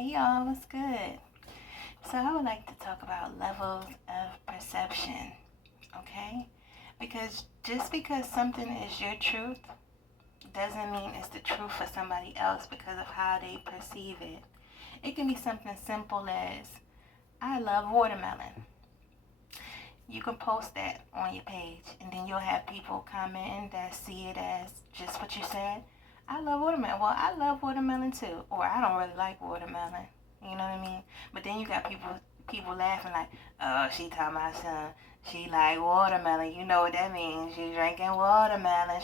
Hey y'all, what's good? So I would like to talk about levels of perception, okay? Because just because something is your truth doesn't mean it's the truth for somebody else because of how they perceive it. It can be something simple as, I love watermelon. You can post that on your page and then you'll have people commenting that see it as just what you said. I love watermelon. Well, I love watermelon too. Or I don't really like watermelon. You know what I mean? But then you got people laughing like, oh, she talking about some. She like watermelon. You know what that means. She drinking watermelon.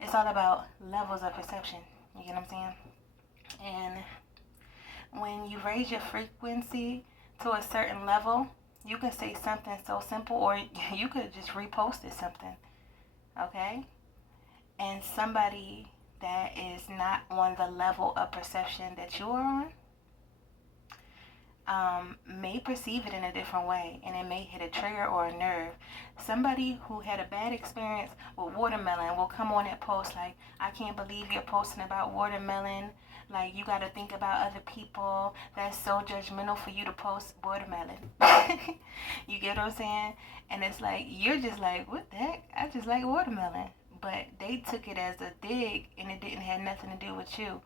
It's all about levels of perception. You get what I'm saying? And when you raise your frequency to a certain level, you can say something so simple, or you could have just reposted something, okay? And somebody that is not on the level of perception that you are on may perceive it in a different way, and it may hit a trigger or a nerve. Somebody who had a bad experience with watermelon will come on that post like, I can't believe you're posting about watermelon. Like, you got to think about other people. That's so judgmental for you to post watermelon. You get what I'm saying? And it's like, you're just like, what the heck? I just like watermelon. But they took it as a dig, and it didn't have nothing to do with you.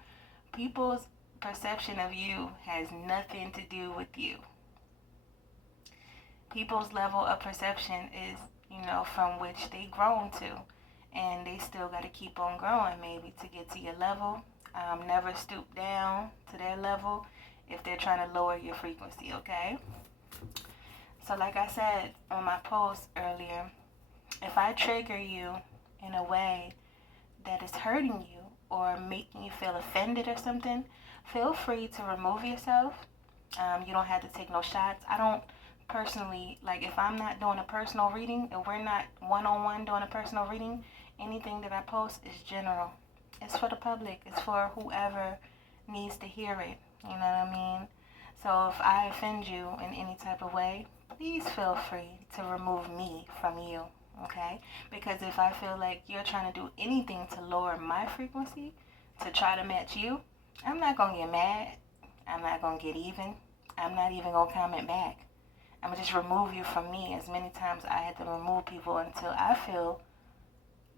People's perception of you has nothing to do with you. People's level of perception is, from which they grown to. And they still got to keep on growing maybe to get to your level. Never stoop down to their level if they're trying to lower your frequency, okay? So like I said on my post earlier, if I trigger you in a way that is hurting you or making you feel offended or something, feel free to remove yourself. You don't have to take no shots. I don't personally, like if I'm not doing a personal reading, if we're not one-on-one doing a personal reading, anything that I post is general. It's for the public. It's for whoever needs to hear it. You know what I mean? So if I offend you in any type of way, please feel free to remove me from you, okay? Because if I feel like you're trying to do anything to lower my frequency, to try to match you, I'm not going to get mad. I'm not going to get even. I'm not even going to comment back. I'm going to just remove you from me as many times I had to remove people until I feel,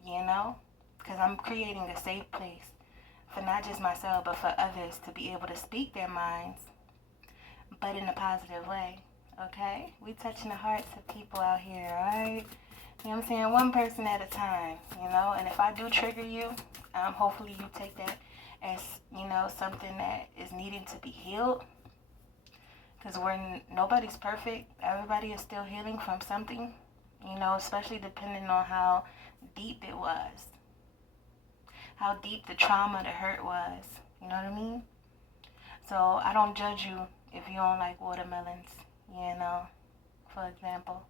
because I'm creating a safe place for not just myself, but for others to be able to speak their minds, but in a positive way, okay? We touching the hearts of people out here, all right? You know what I'm saying? One person at a time, And if I do trigger you, hopefully you take that as, something that is needing to be healed. Because nobody's perfect. Everybody is still healing from something, especially depending on how deep it was. How deep the trauma, the hurt was. You know what I mean? So I don't judge you if you don't like watermelons, for example.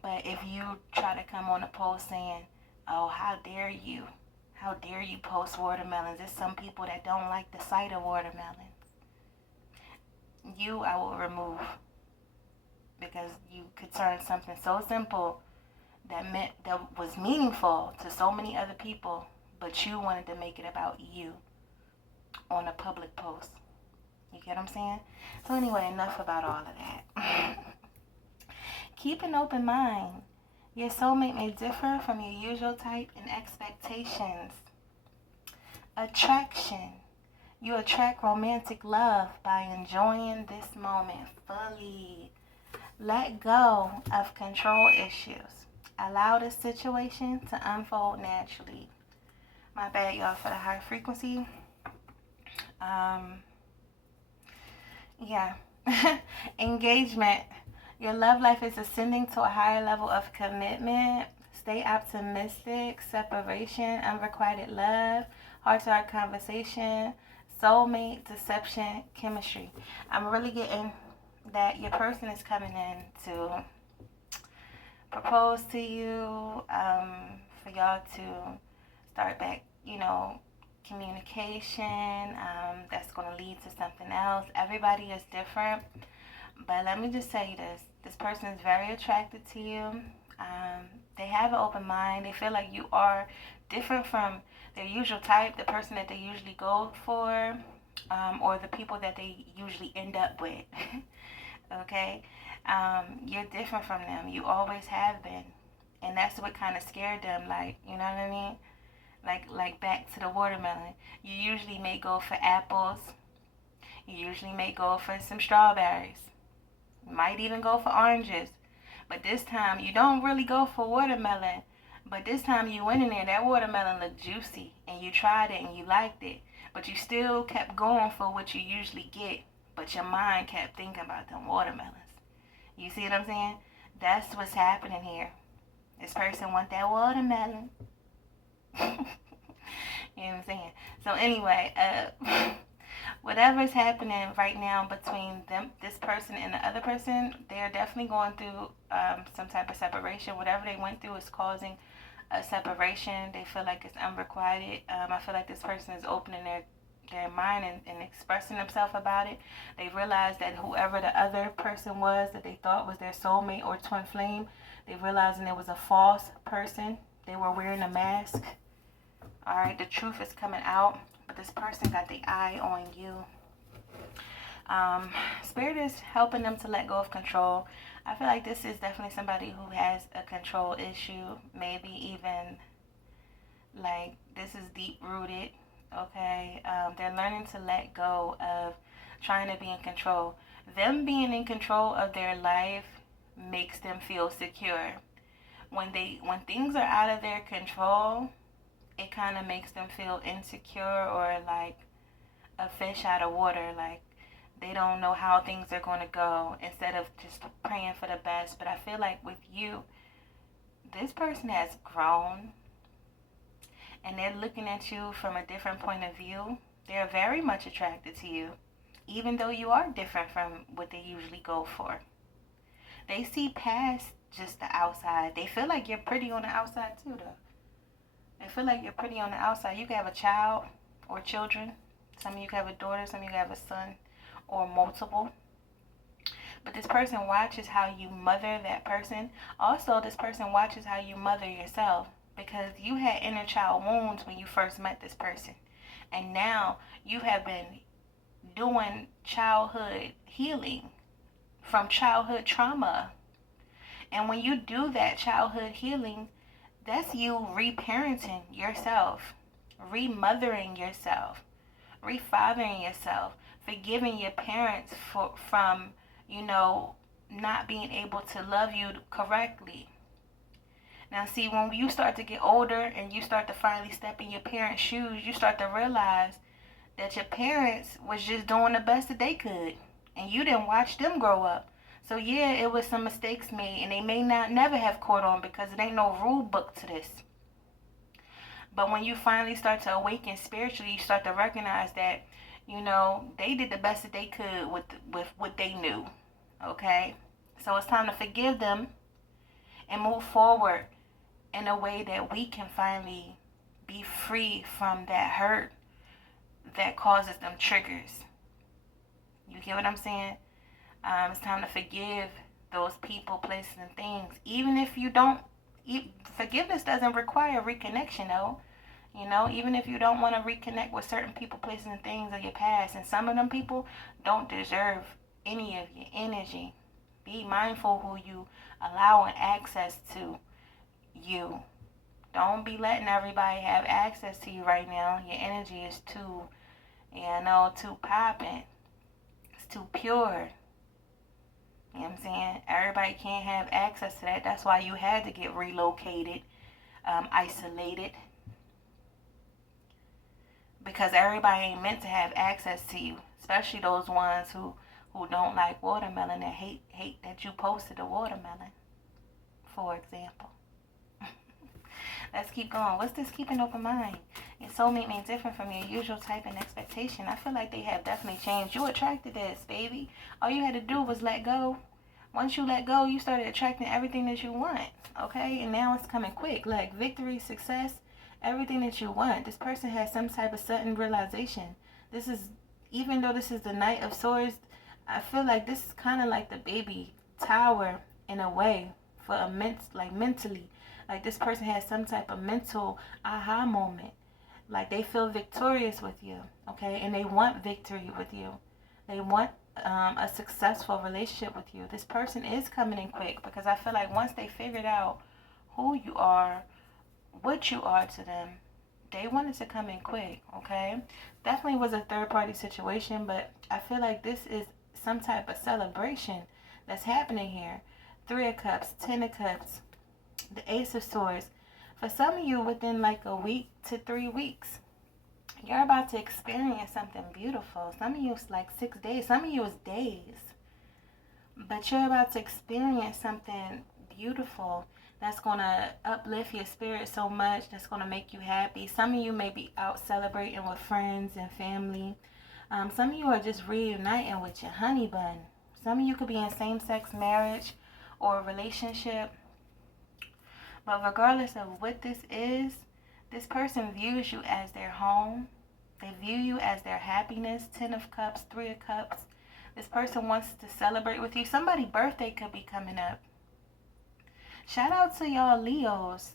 But if you try to come on a post saying, oh, how dare you? How dare you post watermelons? There's some people that don't like the sight of watermelons. You, I will remove. Because you could turn something so simple that was meaningful to so many other people, but you wanted to make it about you on a public post. You get what I'm saying? So anyway, enough about all of that. Keep an open mind. Your soulmate may differ from your usual type in expectations. Attraction. You attract romantic love by enjoying this moment fully. Let go of control issues. Allow the situation to unfold naturally. My bad, y'all, for the high frequency. Yeah. Engagement. Your love life is ascending to a higher level of commitment. Stay optimistic. Separation. Unrequited love. Heart-to-heart conversation. Soulmate. Deception. Chemistry. I'm really getting that your person is coming in to propose to you, for y'all to start back, communication. That's going to lead to something else. Everybody is different, but let me just tell you this. This person is very attracted to you. They have an open mind. They feel like you are different from their usual type, the person that they usually go for. or the people that they usually end up with. Okay? You're different from them. You always have been. And that's what kind of scared them, like, you know what I mean? Like back to the watermelon. You usually may go for apples. You usually may go for some strawberries. You might even go for oranges. But this time you don't really go for watermelon. But this time you went in there, that watermelon looked juicy, and you tried it and you liked it. But you still kept going for what you usually get. But your mind kept thinking about them watermelons. You see what I'm saying? That's what's happening here. This person want that watermelon. You know what I'm saying? So anyway, whatever's happening right now between this person and the other person, they're definitely going through some type of separation. Whatever they went through is causing a separation. They feel like it's unrequited. I feel like this person is opening their mind and expressing themselves about it. They realized that whoever the other person was that they thought was their soulmate or twin flame, they realizing it was a false person. They were wearing a mask. All right, the truth is coming out, but this person got the eye on you. Spirit is helping them to let go of control. I feel like this is definitely somebody who has a control issue, maybe even like this is deep rooted. Okay, they're learning to let go of trying to be in control. Them being in control of their life makes them feel secure. When things are out of their control, it kind of makes them feel insecure or like a fish out of water. Like they don't know how things are going to go instead of just praying for the best. But I feel like with you, this person has grown and they're looking at you from a different point of view. They're very much attracted to you, even though you are different from what they usually go for. They see past just the outside. They feel like you're pretty on the outside too, though. They feel like you're pretty on the outside. You can have a child or children. Some of you can have a daughter. Some of you can have a son or multiple. But this person watches how you mother that person. Also, this person watches how you mother yourself, because you had inner child wounds when you first met this person. And now you have been doing childhood healing from childhood trauma. And when you do that childhood healing, that's you reparenting yourself, remothering yourself, refathering yourself, forgiving your parents from, not being able to love you correctly. Now, see, when you start to get older and you start to finally step in your parents' shoes, you start to realize that your parents was just doing the best that they could, and you didn't watch them grow up. So yeah, it was some mistakes made, and they may not never have caught on because it ain't no rule book to this. But when you finally start to awaken spiritually, you start to recognize that, they did the best that they could with what they knew. Okay? So it's time to forgive them and move forward in a way that we can finally be free from that hurt that causes them triggers. You get what I'm saying? It's time to forgive those people, places, and things. Even if you don't, forgiveness doesn't require reconnection, though. Even if you don't want to reconnect with certain people, places, and things of your past, and some of them people don't deserve any of your energy. Be mindful who you allowing access to you. Don't be letting everybody have access to you right now. Your energy is too popping. It's too pure. You know what I'm saying? Everybody can't have access to that. That's why you had to get relocated, isolated. Because everybody ain't meant to have access to you. Especially those ones who don't like watermelon and hate that you posted a watermelon, for example. Let's keep going. What's this keeping open mind? Your soulmate means different from your usual type and expectation. I feel like they have definitely changed. You attracted this, baby. All you had to do was let go. Once you let go, you started attracting everything that you want. Okay? And now it's coming quick. Like victory, success, everything that you want. This person has some type of sudden realization. Even though this is the Knight of Swords, I feel like this is kind of like the baby tower in a way for mentally. Like this person has some type of mental aha moment. Like they feel victorious with you, okay? And they want victory with you. They want a successful relationship with you. This person is coming in quick because I feel like once they figured out who you are, what you are to them, they wanted to come in quick, okay? Definitely was a third party situation, but I feel like this is some type of celebration that's happening here. 3 of Cups, 10 of Cups, the Ace of Swords. For some of you, within like a week to 3 weeks, you're about to experience something beautiful. Some of you it's like 6 days. Some of you is days. But you're about to experience something beautiful that's going to uplift your spirit so much, that's going to make you happy. Some of you may be out celebrating with friends and family. Some of you are just reuniting with your honey bun. Some of you could be in same-sex marriage or a relationship. But regardless of what this is, this person views you as their home. They view you as their happiness. 10 of Cups, 3 of Cups. This person wants to celebrate with you. Somebody's birthday could be coming up. Shout out to y'all Leos.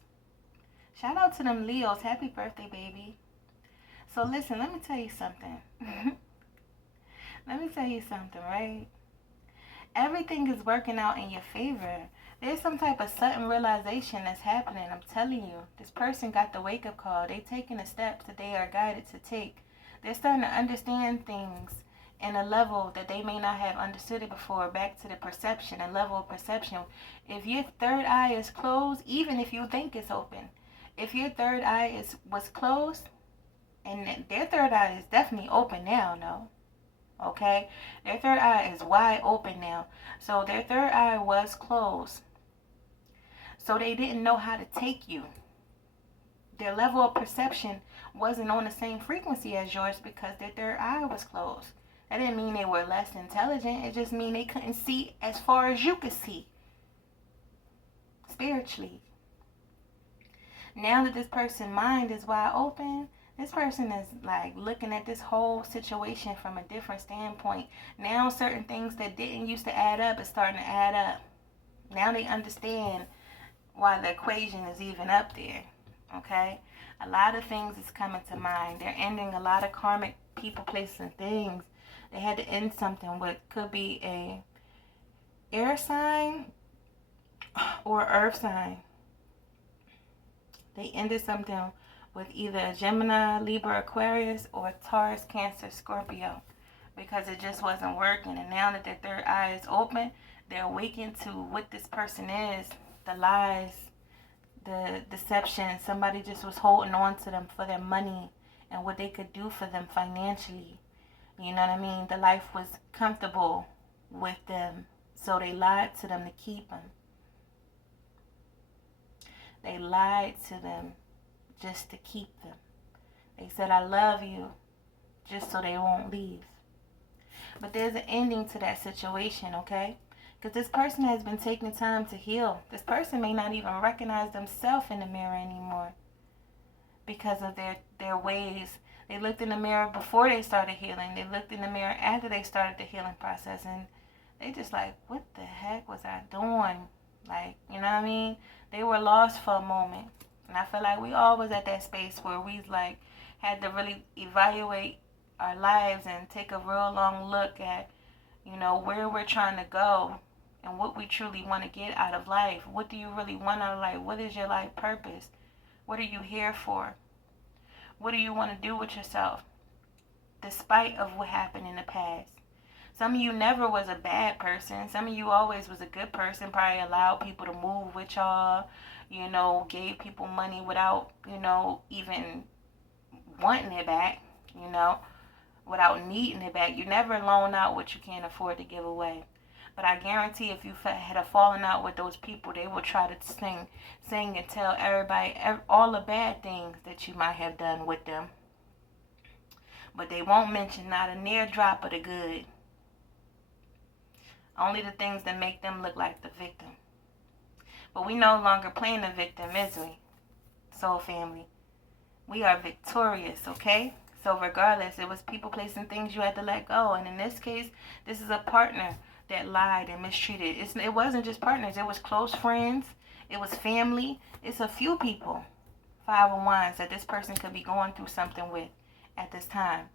Shout out to them Leos. Happy birthday, baby. So listen, let me tell you something. Let me tell you something, right? Everything is working out in your favor. There's some type of sudden realization that's happening. I'm telling you, this person got the wake-up call. They're taking the steps that they are guided to take. They're starting to understand things in a level that they may not have understood it before. Back to the perception, a level of perception. If your third eye is closed, even if you think it's open, if your third eye was closed, and their third eye is definitely open now, no? Okay? Their third eye is wide open now. So their third eye was closed. So they didn't know how to take you. Their level of perception wasn't on the same frequency as yours because their third eye was closed. That didn't mean they were less intelligent. It just mean they couldn't see as far as you could see. Spiritually. Now that this person's mind is wide open, this person is like looking at this whole situation from a different standpoint. Now certain things that didn't used to add up is starting to add up. Now they understand why the equation is even up there. Okay? A lot of things is coming to mind. They're ending a lot of karmic people, places, and things. They had to end something with could be a air sign or earth sign. They ended something with either a Gemini, Libra, Aquarius, or Taurus, Cancer, Scorpio, because it just wasn't working. And now that their third eye is open, they're awakened to what this person is, the lies, the deception. Somebody just was holding on to them for their money and what they could do for them financially. You know what I mean? The life was comfortable with them, so they lied to them to keep them. They lied to them just to keep them. They said, I love you, just so they won't leave. But there's an ending to that situation, okay? Because this person has been taking time to heal. This person may not even recognize themselves in the mirror anymore because of their ways. They looked in the mirror before they started healing. They looked in the mirror after they started the healing process. And they just like, what the heck was I doing? Like, you know what I mean? They were lost for a moment. And I feel like we all was at that space where we like had to really evaluate our lives and take a real long look at, you know, where we're trying to go and what we truly want to get out of life. What do you really want out of life? What is your life purpose? What are you here for? What do you want to do with yourself despite of what happened in the past? Some of you never was a bad person. Some of you always was a good person, probably allowed people to move with y'all, you know, gave people money without, you know, even wanting it back, you know, without needing it back. You never loan out what you can't afford to give away. But I guarantee if you had a falling out with those people, they will try to sing and tell everybody all the bad things that you might have done with them. But they won't mention not a near drop of the good. Only the things that make them look like the victim. But we no longer playing the victim, is we? Soul family. We are victorious, okay? So regardless, it was people, placing things you had to let go. And in this case, this is a partner that lied and mistreated. It wasn't just partners. It was close friends. It was family. It's a few people. Five of Wands, that this person could be going through something with at this time.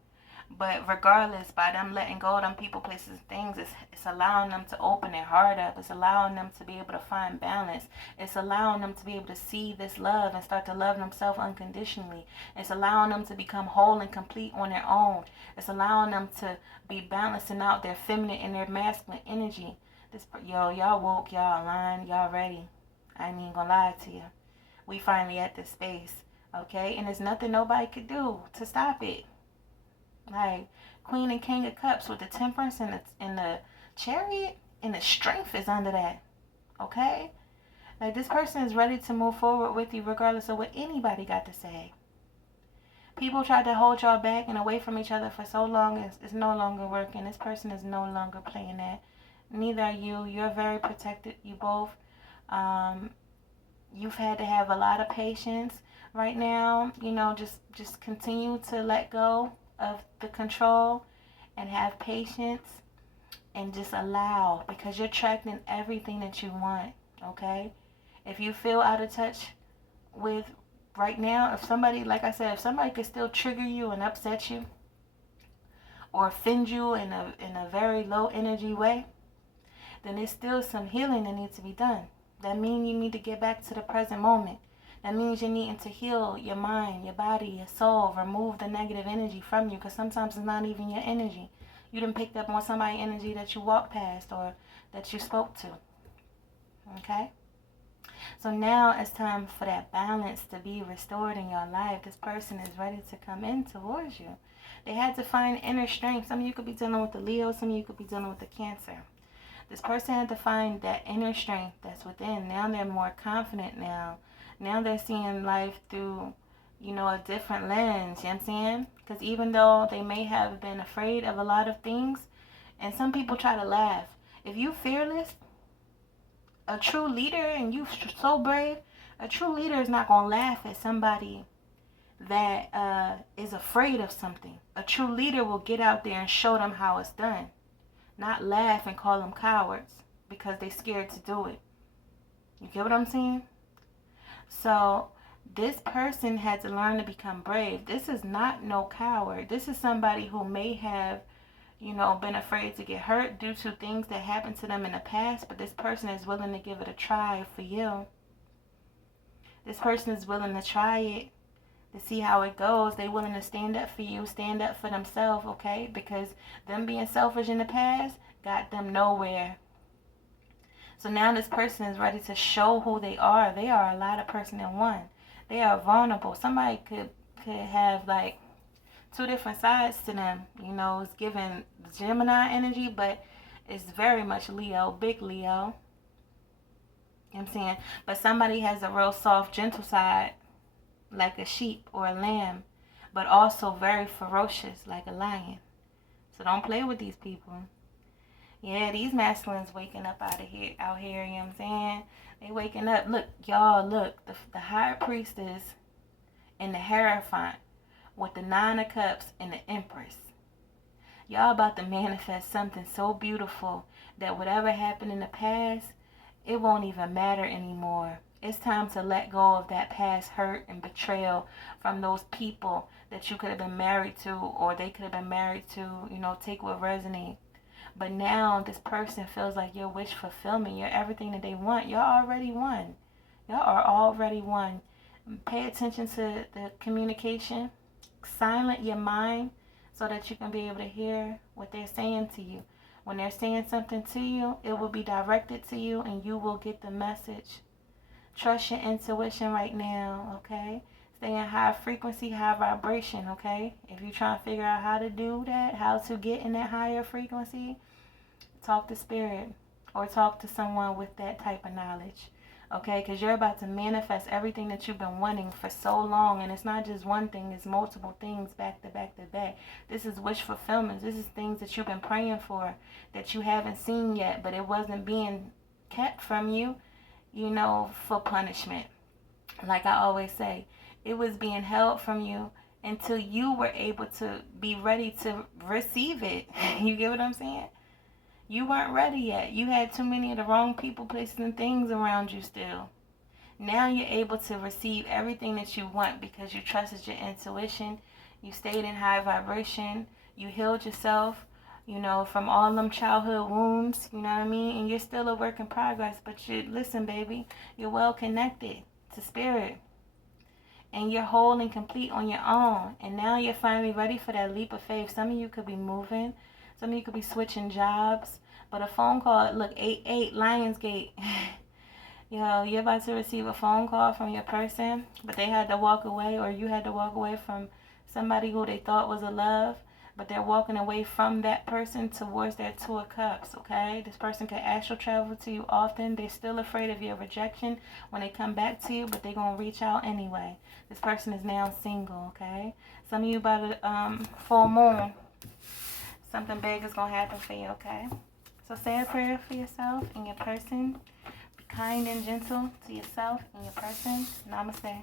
But regardless, by them letting go of them people, places, and things, it's allowing them to open their heart up. It's allowing them to be able to find balance. It's allowing them to be able to see this love and start to love themselves unconditionally. It's allowing them to become whole and complete on their own. It's allowing them to be balancing out their feminine and their masculine energy. Y'all woke, y'all aligned, y'all ready. I ain't even gonna lie to you. We finally at this space, okay? And there's nothing nobody could do to stop it. Like Queen and King of Cups with the Temperance and the Chariot, and the strength is under that, okay? Like this person is ready to move forward with you regardless of what anybody got to say. People tried to hold y'all back and away from each other for so long, it's no longer working. This person is no longer playing that. Neither are you. You're very protected, you both. You've had to have a lot of patience right now. Just continue to let go of the control and have patience and just allow, because you're attracting everything that you want, okay? If you feel out of touch with right now, if somebody, like I said, if somebody could still trigger you and upset you or offend you in a very low energy way, then there's still some healing that needs to be done. That means you need to get back to the present moment. That means you're needing to heal your mind, your body, your soul, remove the negative energy from you, because sometimes it's not even your energy. You done picked up on somebody's energy that you walked past or that you spoke to. Okay? So now it's time for that balance to be restored in your life. This person is ready to come in towards you. They had to find inner strength. Some of you could be dealing with the Leo. Some of you could be dealing with the Cancer. This person had to find that inner strength that's within. Now they're more confident now. Now they're seeing life through, a different lens. You know what I'm saying? Because even though they may have been afraid of a lot of things, and some people try to laugh. If you fearless, a true leader, and you so brave, a true leader is not going to laugh at somebody that is afraid of something. A true leader will get out there and show them how it's done. Not laugh and call them cowards because they're scared to do it. You get what I'm saying? So this person had to learn to become brave. This is not no coward. This is somebody who may have, been afraid to get hurt due to things that happened to them in the past, but this person is willing to give it a try for you. This person is willing to try it to see how it goes. They're willing to stand up for you, stand up for themselves, okay? Because them being selfish in the past got them nowhere. So now this person is ready to show who they are. They are a lot of person in one. They are vulnerable. Somebody could have like two different sides to them. It's giving Gemini energy, but it's very much Leo, big Leo. You know what I'm saying? But somebody has a real soft, gentle side, like a sheep or a lamb, but also very ferocious, like a lion. So don't play with these people. Yeah, these masculines waking up out here, you know what I'm saying? They waking up. Look, y'all, look, the High Priestess and the Hierophant with the Nine of Cups and the Empress. Y'all about to manifest something so beautiful that whatever happened in the past, it won't even matter anymore. It's time to let go of that past hurt and betrayal from those people that you could have been married to, or they could have been married to, take what resonates. But now this person feels like your wish fulfillment, you're everything that they want. Y'all already won. Y'all are already won. Pay attention to the communication. Silent your mind so that you can be able to hear what they're saying to you. When they're saying something to you, it will be directed to you and you will get the message. Trust your intuition right now, okay? Stay in high frequency, high vibration, okay? If you're trying to figure out how to do that, how to get in that higher frequency, talk to spirit or talk to someone with that type of knowledge, okay? Because you're about to manifest everything that you've been wanting for so long, and it's not just one thing, it's multiple things back to back to back. This is wish fulfillment. This is things that you've been praying for that you haven't seen yet, but it wasn't being kept from you, for punishment. Like I always say, it was being held from you until you were able to be ready to receive it. You get what I'm saying? You weren't ready yet. You had too many of the wrong people, places, and things around you still. Now you're able to receive everything that you want because you trusted your intuition. You stayed in high vibration. You healed yourself, you know, from all them childhood wounds, you know what I mean? And you're still a work in progress, but listen, baby, you're well connected to spirit. And you're whole and complete on your own. And now you're finally ready for that leap of faith. Some of you could be moving. Some of you could be switching jobs. But a phone call, look, 88 Lionsgate. You know, you're about to receive a phone call from your person, but they had to walk away, or you had to walk away from somebody who they thought was a love, but they're walking away from that person towards their Two of Cups, okay? This person could astral travel to you often. They're still afraid of your rejection when they come back to you, but they're going to reach out anyway. This person is now single, okay? Some of you about to full moon. Something big is going to happen for you, okay? So say a prayer for yourself and your person. Kind and gentle to yourself and your person. Namaste.